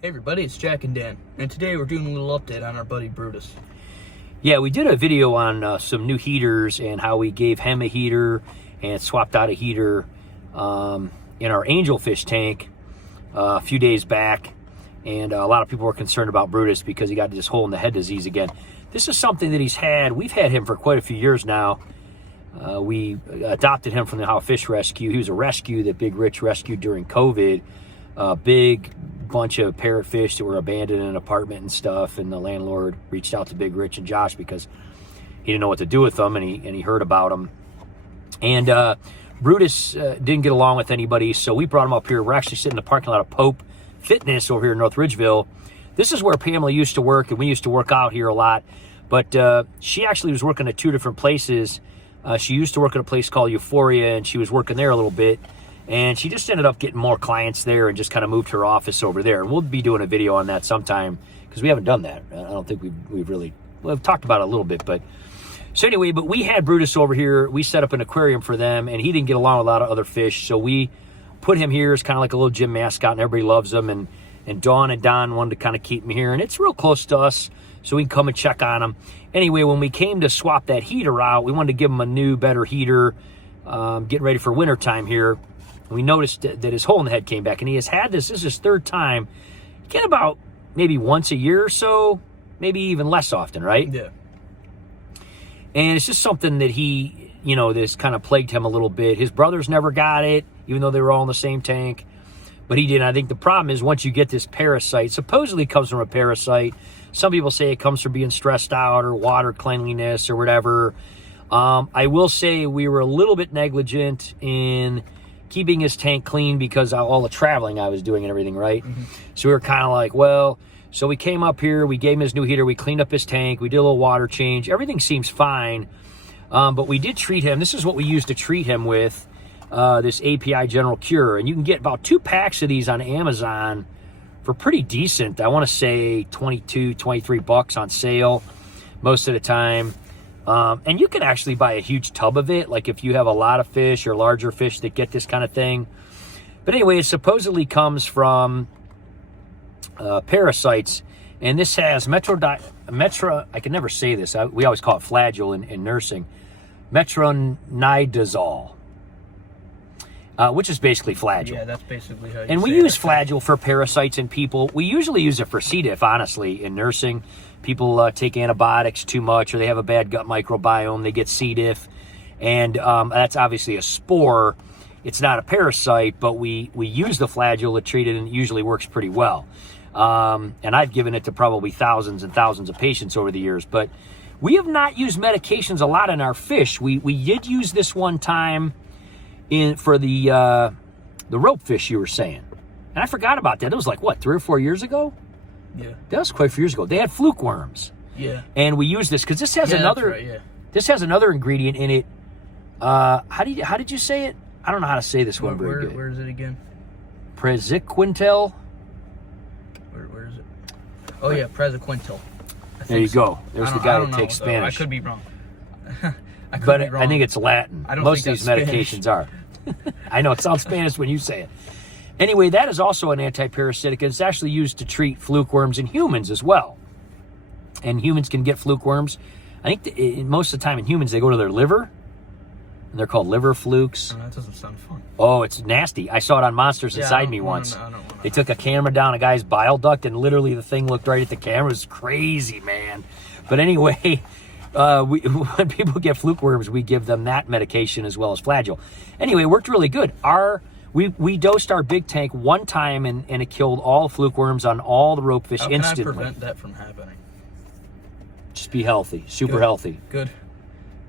Hey everybody, it's Jack and Dan, and today we're doing a little update on our buddy Brutus. Yeah, we did a video on some new heaters and how we gave him a heater and swapped out a heater in our angelfish tank a few days back. And a lot of people were concerned about Brutus because he got this hole in the head disease again. This is something that he's had. We've had him for quite a few years now. We adopted him from the How Fish Rescue. He was a rescue that Big Rich rescued during COVID. Big bunch of parrotfish that were abandoned in an apartment and stuff, and the landlord reached out to Big Rich and Josh because he didn't know what to do with them, and he heard about them. And Brutus didn't get along with anybody, so we brought him up here. We're actually sitting in the parking lot of Pope Fitness over here in North Ridgeville. This is where Pamela used to work, and we used to work out here a lot. But she actually was working at two different places. She used to work at a place called Euphoria, and she was working there a little bit. And she just ended up getting more clients there and just kind of moved her office over there. And we'll be doing a video on that sometime because we haven't done that. I don't think we've talked about it a little bit. But so anyway, but we had Brutus over here. We set up an aquarium for them, and he didn't get along with a lot of other fish. So we put him here as kind of like a little gym mascot, and everybody loves him. And Dawn and Don wanted to kind of keep him here. And it's real close to us, so we can come and check on him. Anyway, when we came to swap that heater out, we wanted to give him a new, better heater, getting ready for winter time here. We noticed that his hole in the head came back, and he has had this. This is his third time. Get about maybe once a year or so, maybe even less often, right? Yeah. And it's just something that he, this kind of plagued him a little bit. His brothers never got it, even though they were all in the same tank. But he did. I think the problem is once you get this parasite, supposedly it comes from a parasite. Some people say it comes from being stressed out or water cleanliness or whatever. I will say we were a little bit negligent in keeping his tank clean because of all the traveling I was doing and everything, right? Mm-hmm. So we were kind of like, well, so we came up here, we gave him his new heater, we cleaned up his tank, we did a little water change. Everything seems fine, but we did treat him. This is what we used to treat him with, this API General Cure. And you can get about 2 packs of these on Amazon for pretty decent. I want to say 22, 23 bucks on sale most of the time. And you can actually buy a huge tub of it, like if you have a lot of fish or larger fish that get this kind of thing. But anyway, it supposedly comes from parasites, and this has I can never say this. We always call it flagell in nursing. Metronidazole, which is basically flagell. Yeah, that's basically how you And we use flagell for parasites in people. We usually use it for C. diff, honestly, in nursing. People take antibiotics too much, or they have a bad gut microbiome, they get C. diff. And that's obviously a spore. It's not a parasite, but we use the flagell to treat it, and it usually works pretty well. And I've given it to probably thousands and thousands of patients over the years. But we have not used medications a lot in our fish. We did use this one time for the rope fish you were saying. And I forgot about that. It was like, what, 3 or 4 years ago? Yeah. That was quite a few years ago. They had fluke worms. Yeah. And we used this because this has another. That's right, yeah. This has another ingredient in it. How did you say it? I don't know how to say this one very good. Where is it again? Praziquantel. Where is it? Oh yeah, praziquantel. There you go. There's the guy that takes Spanish. I could be wrong. I think it's Latin. Most of these medications are. I know it sounds Spanish when you say it. Anyway, that is also an anti-parasitic, and it's actually used to treat fluke worms in humans as well. And humans can get fluke worms. I think most of the time in humans, they go to their liver, and they're called liver flukes. Oh, that doesn't sound fun. Oh, it's nasty. I saw it on Monsters Inside Me once. They took a camera down a guy's bile duct, and literally the thing looked right at the camera. It was crazy, man. But anyway, when people get fluke worms, we give them that medication as well as flagell. Anyway, it worked really good. We dosed our big tank one time, and it killed all fluke worms on all the rope fish instantly. How can I prevent that from happening? Just be healthy, super healthy. Good.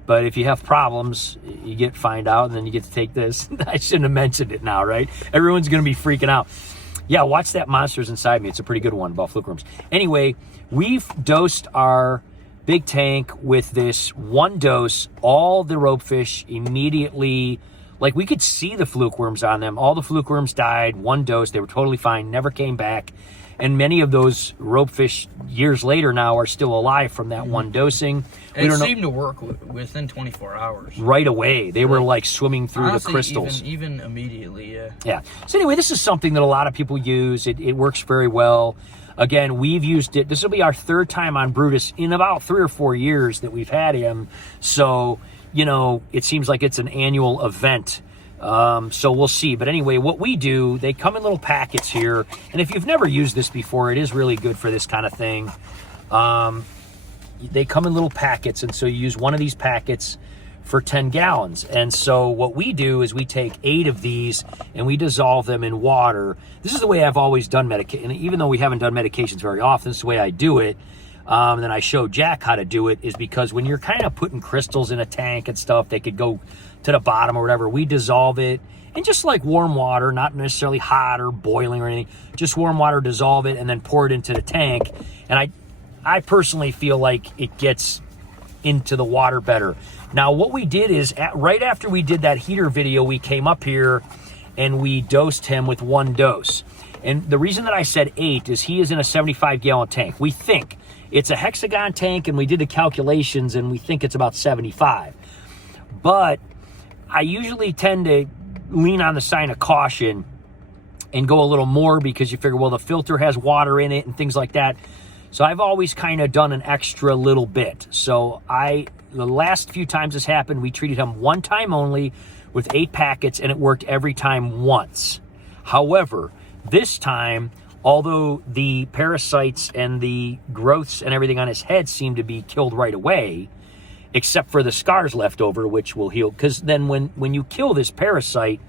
But if you have problems, you get find out, and then you get to take this. I shouldn't have mentioned it now, right? Everyone's going to be freaking out. Yeah, watch that Monsters Inside Me. It's a pretty good one about fluke worms. Anyway, we've dosed our big tank with this one dose. All the rope fish immediately like we could see the fluke worms on them. All the fluke worms died, one dose. They were totally fine, never came back. And many of those rope fish years later now are still alive from that one dosing. It seemed to work within 24 hours. Right away. They were like swimming through the crystals. Even immediately, yeah. Yeah. So anyway, this is something that a lot of people use. It works very well. Again, we've used it. This will be our third time on Brutus in about 3 or 4 years that we've had him. So, you know, it seems like it's an annual event. So we'll see. But anyway, what we do, they come in little packets here. And if you've never used this before, it is really good for this kind of thing. They come in little packets. And so you use one of these packets for 10 gallons. And so what we do is we take 8 of these and we dissolve them in water. This is the way I've always done medication. And even though we haven't done medications very often, this is the way I do it. And then I showed Jack how to do it, is because when you're kind of putting crystals in a tank and stuff, they could go to the bottom or whatever. We dissolve it in just like warm water, not necessarily hot or boiling or anything, just warm water, dissolve it, and then pour it into the tank. And I personally feel like it gets into the water better. Now, what we did is right after we did that heater video, we came up here and we dosed him with 1 dose. And the reason that I said 8 is he is in a 75-gallon tank. We think it's a hexagon tank, and we did the calculations, and we think it's about 75. But I usually tend to lean on the sign of caution and go a little more, because you figure, well, the filter has water in it and things like that. So I've always kind of done an extra little bit. So the last few times this happened, we treated him 1 time only with 8 packets, and it worked every time once. However, this time, although the parasites and the growths and everything on his head seemed to be killed right away, except for the scars left over, which will heal. Because then when you kill this parasite,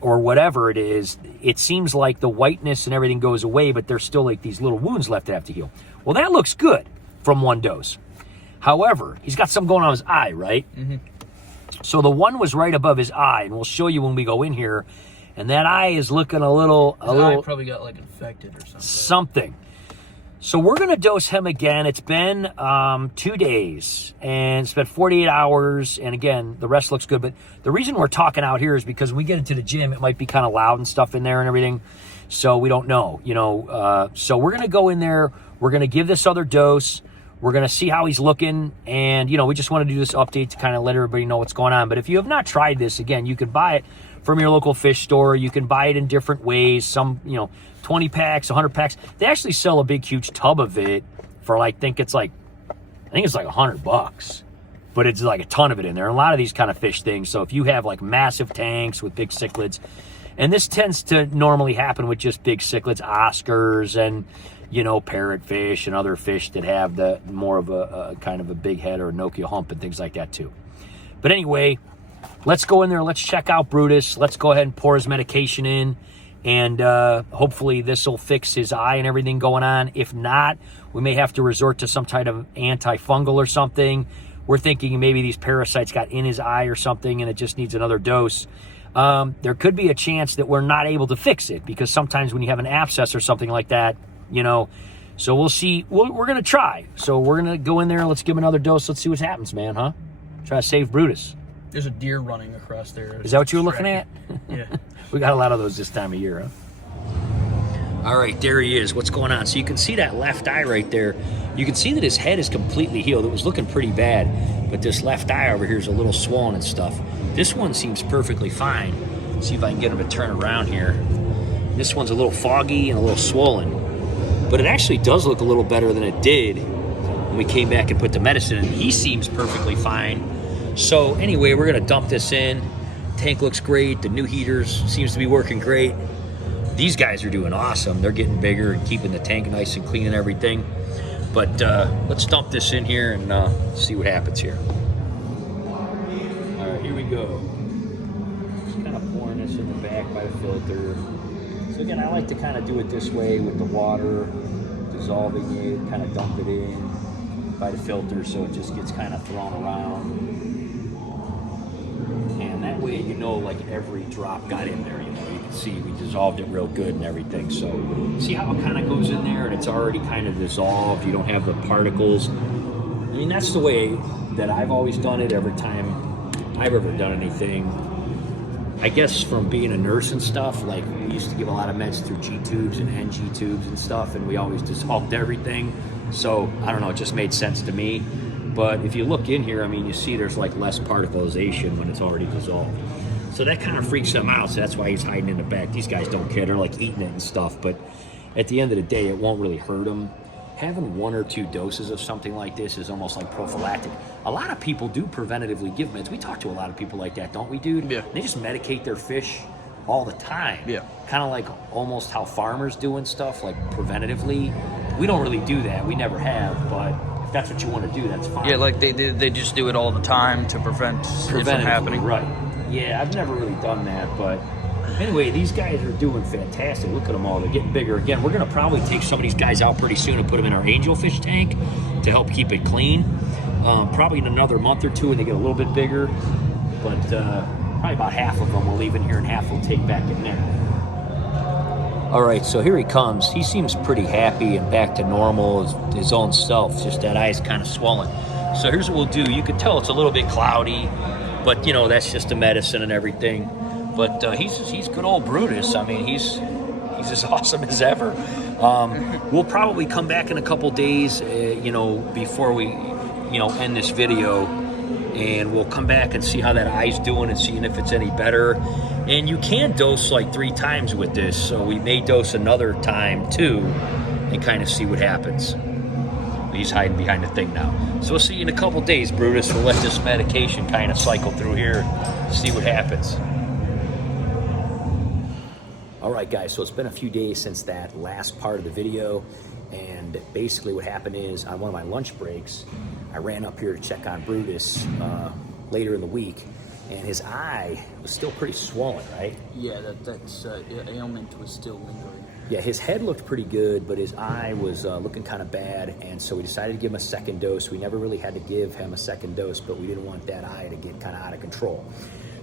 or whatever it is, it seems like the whiteness and everything goes away, but there's still like these little wounds left that have to heal. Well, that looks good from 1 dose. However, he's got something going on his eye, right? Mm-hmm. So the one was right above his eye, and we'll show you when we go in here. And that eye is looking a little... His eye probably got like infected or something. Something. So we're going to dose him again. It's been 2 days, and it's been 48 hours. And again, the rest looks good. But the reason we're talking out here is because when we get into the gym, it might be kind of loud and stuff in there and everything. So we don't know, you know. So we're going to go in there. We're going to give this other dose. We're going to see how he's looking. And, you know, we just want to do this update to kind of let everybody know what's going on. But if you have not tried this, again, you can buy it from your local fish store. You can buy it in different ways. Some, you know, 20 packs, 100 packs. They actually sell a big, huge tub of it for like, I think it's like $100, but it's like a ton of it in there. And a lot of these kind of fish things. So if you have like massive tanks with big cichlids, and this tends to normally happen with just big cichlids, Oscars, and, you know, parrotfish and other fish that have the more of a kind of a big head or a Nokia hump and things like that too. But anyway, let's go in there. Let's check out Brutus. Let's go ahead and pour his medication in. And hopefully this will fix his eye and everything going on. If not, we may have to resort to some type of antifungal or something. We're thinking maybe these parasites got in his eye or something and it just needs another dose. There could be a chance that we're not able to fix it, because sometimes when you have an abscess or something like that, you know. So we'll see. We're going to try. So we're going to go in there. Let's give him another dose. Let's see what happens, man, huh? Try to save Brutus. There's a deer running across there. Is that what you were looking at? Yeah. We got a lot of those this time of year, huh? All right, there he is. What's going on? So you can see that left eye right there. You can see that his head is completely healed. It was looking pretty bad, but this left eye over here is a little swollen and stuff. This one seems perfectly fine. Let's see if I can get him to turn around here. This one's a little foggy and a little swollen, but it actually does look a little better than it did when we came back and put the medicine in. He seems perfectly fine. So anyway, we're gonna dump this in. Tank looks great. The new heaters seems to be working great. These guys are doing awesome. They're getting bigger and keeping the tank nice and clean and everything. But let's dump this in here and see what happens here. All right, here we go. Just kind of pouring this in the back by the filter. So again, I like to kind of do it this way with the water, dissolving it, kind of dump it in by the filter so it just gets kind of thrown around. And that way, you know, like every drop got in there, you know, you can see we dissolved it real good and everything. So see how it kind of goes in there and it's already kind of dissolved. You don't have the particles. I mean, that's the way that I've always done it every time I've ever done anything. I guess from being a nurse and stuff, like we used to give a lot of meds through G tubes and NG tubes and stuff, and we always just hulked everything. So I don't know, it just made sense to me. But if you look in here, I mean, you see there's like less particleization when it's already dissolved. So that kind of freaks them out. So that's why he's hiding in the back. These guys don't care. They're like eating it and stuff. But at the end of the day, it won't really hurt them. Having 1 or 2 doses of something like this is almost like prophylactic. A lot of people do preventatively give meds. We talk to a lot of people like that, don't we, dude? Yeah. They just medicate their fish all the time. Yeah. Kind of like almost how farmers do and stuff, like preventatively. We don't really do that. We never have, but if that's what you want to do, that's fine. Yeah, like they just do it all the time to prevent it from happening. Right. Yeah, I've never really done that, but anyway, these guys are doing fantastic. Look at them all. They're getting bigger. Again, we're going to probably take some of these guys out pretty soon and put them in our angelfish tank to help keep it clean. Probably in another month or two when they get a little bit bigger. But probably about half of them we'll leave in here and half we'll take back in there. All right, so here he comes. He seems pretty happy and back to normal, his own self. Just that eye's kind of swollen. So here's what we'll do. You can tell it's a little bit cloudy, but you know, that's just the medicine and everything. But he's good old Brutus. I mean, he's as awesome as ever. We'll probably come back in a couple days, you know, before we, you know, end this video, and we'll come back and see how that eye's doing and seeing if it's any better. And you can dose like 3 times with this, so we may dose another time too, and kind of see what happens. He's hiding behind the thing now. So we'll see you in a couple days, Brutus. We'll let this medication kind of cycle through here, see what happens. All right, guys, so it's been a few days since that last part of the video, and basically what happened is on one of my lunch breaks, I ran up here to check on Brutus later in the week, and his eye was still pretty swollen, right? Yeah, that's ailment was still lingering. Yeah, his head looked pretty good, but his eye was looking kind of bad, and so we decided to give him a second dose. We never really had to give him a second dose, but we didn't want that eye to get kind of out of control.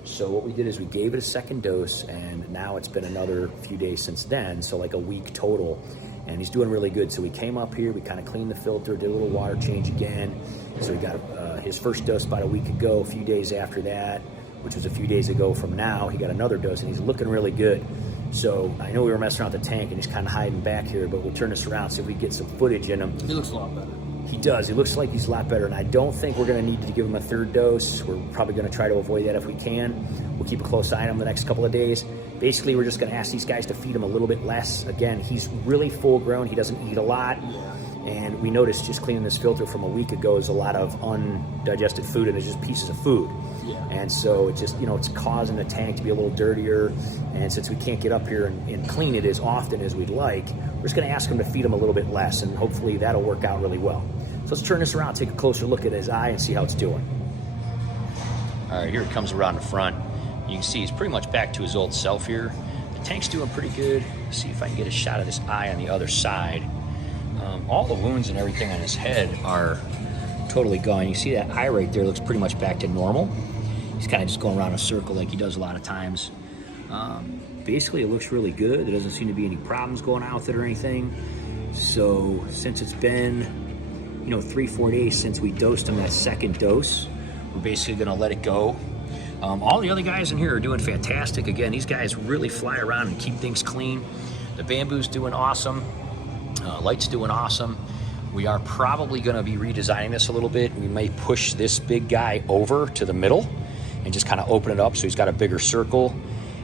So what we did is we gave it a second dose, and now it's been another few days since then, so like a week total, and he's doing really good. So we came up here, we kind of cleaned the filter, did a little water change again. So we got his first dose about a week ago. A few days after that, which was a few days ago from now, he got another dose, and he's looking really good. So I know we were messing around with the tank, and he's kind of hiding back here, but we'll turn this around, see if we can get some footage in him. He looks a lot better. He does. He looks like he's a lot better, and I don't think we're going to need to give him a third dose. We're probably going to try to avoid that if we can. We'll keep a close eye on him the next couple of days. Basically, we're just going to ask these guys to feed him a little bit less. Again, he's really full grown. He doesn't eat a lot. And we noticed just cleaning this filter from a week ago is a lot of undigested food, and it's just pieces of food. Yeah. And so it just, you know, it's causing the tank to be a little dirtier. And since we can't get up here and clean it as often as we'd like, we're just going to ask him to feed him a little bit less, and hopefully that'll work out really well. So let's turn this around, take a closer look at his eye and see how it's doing. All right, here it comes around the front. You can see he's pretty much back to his old self here. The tank's doing pretty good. Let's see if I can get a shot of this eye on the other side. All the wounds and everything on his head are totally gone. You see that eye right there looks pretty much back to normal. He's kind of just going around a circle like he does a lot of times. Basically, it looks really good. There doesn't seem to be any problems going on with it or anything. So since it's been, you know, 3-4 days since we dosed him that second dose, we're basically going to let it go. All the other guys in here are doing fantastic. Again, these guys really fly around and keep things clean. The bamboo's doing awesome. Light's doing awesome. We are probably going to be redesigning this a little bit. We may push this big guy over to the middle and just kind of open it up so he's got a bigger circle.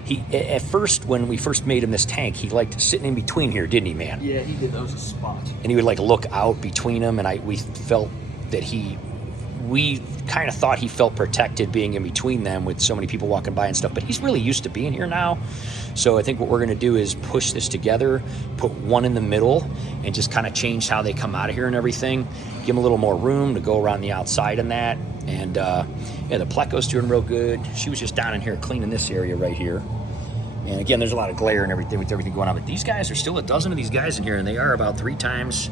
He, at first, when we first made him this tank, he liked sitting in between here, didn't he, man? Yeah, he did. That was a spot. And he would like look out between them, and we felt that we kind of thought he felt protected being in between them with so many people walking by and stuff, but he's really used to being here now. So I think what we're going to do is push this together, put one in the middle, and just kind of change how they come out of here and everything. Give them a little more room to go around the outside in that. And yeah, the pleco's doing real good. She was just down in here cleaning this area right here. And again, there's a lot of glare and everything with everything going on, but these guys are still a dozen of these guys in here, and they are about 3 times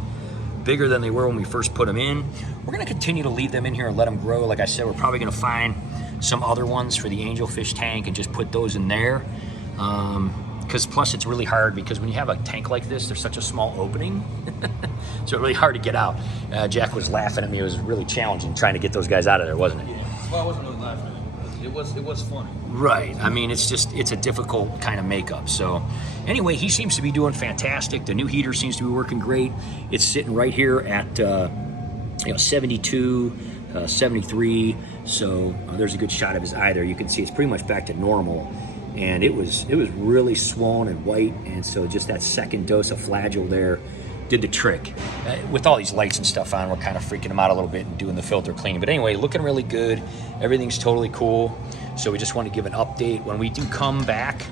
bigger than they were when we first put them in. We're going to continue to leave them in here and let them grow. Like I said, we're probably going to find some other ones for the angelfish tank and just put those in there. Because plus it's really hard, because when you have a tank like this, there's such a small opening. So it's really hard to get out. Jack was laughing at me. It was really challenging trying to get those guys out of there, wasn't it? Yeah. Well, I wasn't really laughing at it. It was funny. Right. I mean, it's a difficult kind of makeup. So anyway, he seems to be doing fantastic. The new heater seems to be working great. It's sitting right here at 72, 73. So there's a good shot of his eye there. You can see it's pretty much back to normal. And it was really swollen and white. And so just that second dose of Flagyl there did the trick. With all these lights and stuff on, we're kind of freaking him out a little bit and doing the filter cleaning. But anyway, looking really good. Everything's totally cool. So we just want to give an update. When we do come back,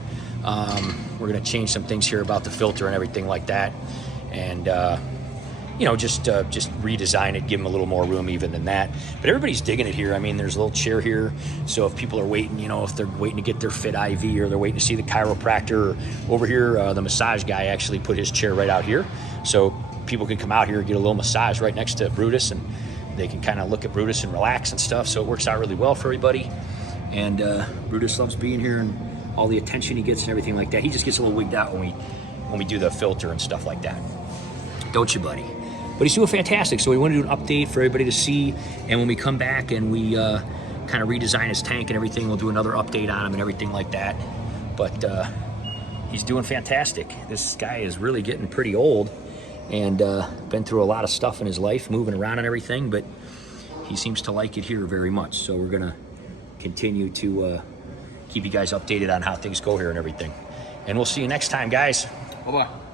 we're going to change some things here about the filter and everything like that. And, you know, just redesign it, give them a little more room even than that. But everybody's digging it here. I mean, there's a little chair here. So if people are waiting, you know, if they're waiting to get their fit IV or they're waiting to see the chiropractor, or over here, the massage guy actually put his chair right out here. So people can come out here and get a little massage right next to Brutus, and they can kind of look at Brutus and relax and stuff. So it works out really well for everybody. And Brutus loves being here and all the attention he gets and everything like that. He just gets a little wigged out when we do the filter and stuff like that. Don't you, buddy? But he's doing fantastic. So we want to do an update for everybody to see. And when we come back and we kind of redesign his tank and everything, we'll do another update on him and everything like that. But he's doing fantastic. This guy is really getting pretty old and been through a lot of stuff in his life, moving around and everything, but he seems to like it here very much. So we're gonna continue to keep you guys updated on how things go here and everything. And we'll see you next time, guys. Bye-bye.